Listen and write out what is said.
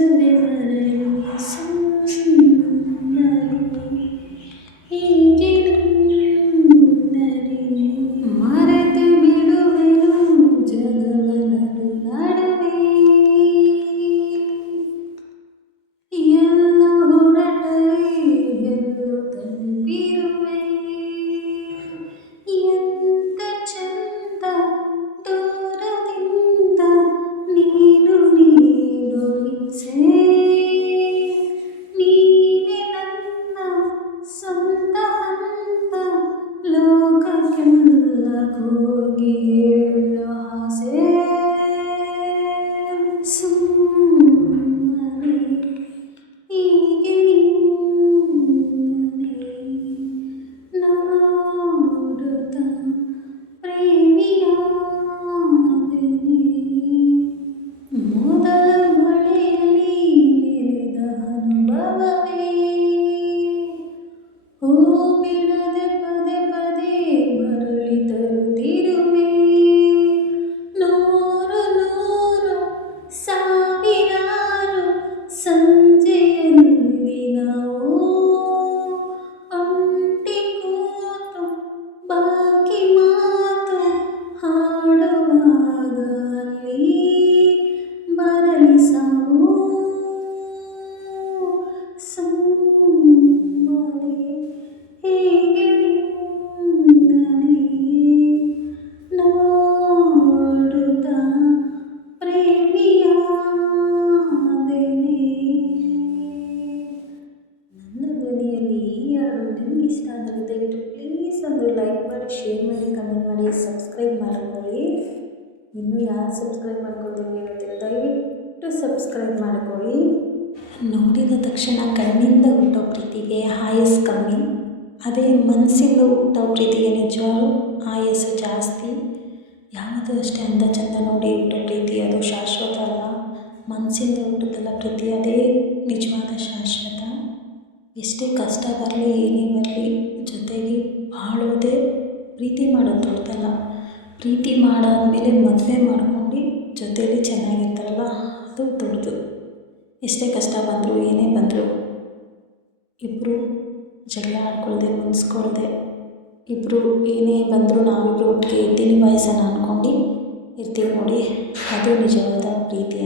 ಜೊತೆ ಬರಲಿ ಸುಂದರಿ ಹೀಗೆ ನಿನ್ನರಿ ಮರೆತು ಬಿಡುವೆನು ಜಗವ ನಡುವೆ ಎಲ್ಲ ಹೊರಟರೆ ಎಲ್ಲೋ ತಲುಪಿರುವೆ ಎಂತ ಚಂದ ದೂರದಿಂದ ನೀನು ನೀಡು ಇಚ್ಛೆ ನೀನೆ ನನ್ನ ಸ್ವಂತ ಅಂತ ಲೋಕಕ್ಕೆಲ್ಲ ಹೋಗಿ ಹೇಳೋ ಆಸೆ ಸುಮ್ಮನೆ ಹೀಗೆ ನಿನ್ನನೆ ನೋಡುತ್ತಾ ಪ್ರೇಮಿಯಾದೆನೆ ಮೊದಲ ಮಳೆಯಲ್ಲಿ ನೆನೆದ ಅನುಭವವೇ ಹೂ ಬಿಡದೆ ಪದೇ ಪದೇ ಮರಳಿ ತರುತ್ತಿರುವೆ ನೂರು ನೂರು ಸಾವಿರಾರು ಸಂಜೆಯಲ್ಲಿ ನಾವು ಒಂಟಿ ಕೂತು ಬಾಕಿ ಮಾತು ಹಾಡುವಾಗ ಅಲ್ಲಿ ಬರಲಿ ಸಾವು ಸುಮ್ಮನೆ ಹೀಗೆ ನಿನ್ನನೆ ನೋಡುತ್ತಾ ಪ್ರೇಮಿಯಾದೆನೆ. ನನ್ನ ಧ್ವನಿಯಲ್ಲಿ ಈ ಹಾಡು ನಿಮ್ಗೆ ಇಷ್ಟ ಆದರೆ ದಯವಿಟ್ಟು ಪ್ಲೀಸ್ ಒಂದು ಲೈಕ್ ಮಾಡಿ, ಶೇರ್ ಮಾಡಿ, ಕಮೆಂಟ್ ಮಾಡಿ, ಸಬ್ಸ್ಕ್ರೈಬ್ ಮಾಡ್ಕೊಳ್ಳಿ. ಇನ್ನೂ ಯಾರು ಸಬ್ಸ್ಕ್ರೈಬ್ ಮಾಡ್ಕೊಳ್ತೀವಿ ಹೇಳ್ತೀರ, ದಯವಿಟ್ಟು ಸಬ್ಸ್ಕ್ರೈಬ್ ಮಾಡ್ಕೊಳ್ಳಿ. ನೋಡಿದ ತಕ್ಷಣ ಕಣ್ಣಿಂದ ಹುಟ್ಟೋ ಪ್ರೀತಿಗೆ ಆಯಸ್ಸು ಕಮ್ಮಿ, ಅದೇ ಮನಸ್ಸಿಂದ ಹುಟ್ಟೋ ಪ್ರೀತಿಗೆ ನಿಜವಾಗ್ಲೂ ಆಯಸ್ಸು ಜಾಸ್ತಿ. ಯಾವುದು ಅಷ್ಟೇ ಅಂದ ಚಂದ ನೋಡಿ ಹುಟ್ಟೋ ಪ್ರೀತಿ ಅದು ಶಾಶ್ವತ ಅಲ್ಲ. ಮನಸ್ಸಿಂದ ಹುಟ್ಟುತ್ತಲ್ಲ ಪ್ರೀತಿ ಅದೇ ನಿಜವಾದ ಶಾಶ್ವತ. ಎಷ್ಟೇ ಕಷ್ಟ ಬರಲಿ ಏನೇ ಬರಲಿ ಜೊತೆಗೆ ಬಾಳೋದೇ ಪ್ರೀತಿ ಮಾಡೋದು ದೊಡ್ಡದಲ್ಲ. ಪ್ರೀತಿ ಮಾಡಾದಮೇಲೆ ಮದುವೆ ಮಾಡ್ಕೊಂಡು ಜೊತೆಯಲ್ಲಿ ಚೆನ್ನಾಗಿರ್ತಾರಲ್ಲ ಅದು ದೊಡ್ಡದು. ಎಷ್ಟೇ ಕಷ್ಟ ಬಂದರೂ ಏನೇ ಬಂದರೂ ಇಬ್ಬರು ಜಗಳ ಆಡ್ಕೊಳ್ದೆ ಮುನ್ಸ್ಕೊಳ್ದೆ ಇಬ್ಬರು ಏನೇ ಬಂದರೂ ನಾವಿಬ್ಬರು ಒಟ್ಟಿಗೆ ನಿಭಾಯಿಸೋಣ ಅಂದ್ಕೊಂಡು ಇರ್ತೀವಿ ನೋಡಿ, ಅದು ನಿಜವಾದ ಪ್ರೀತಿ.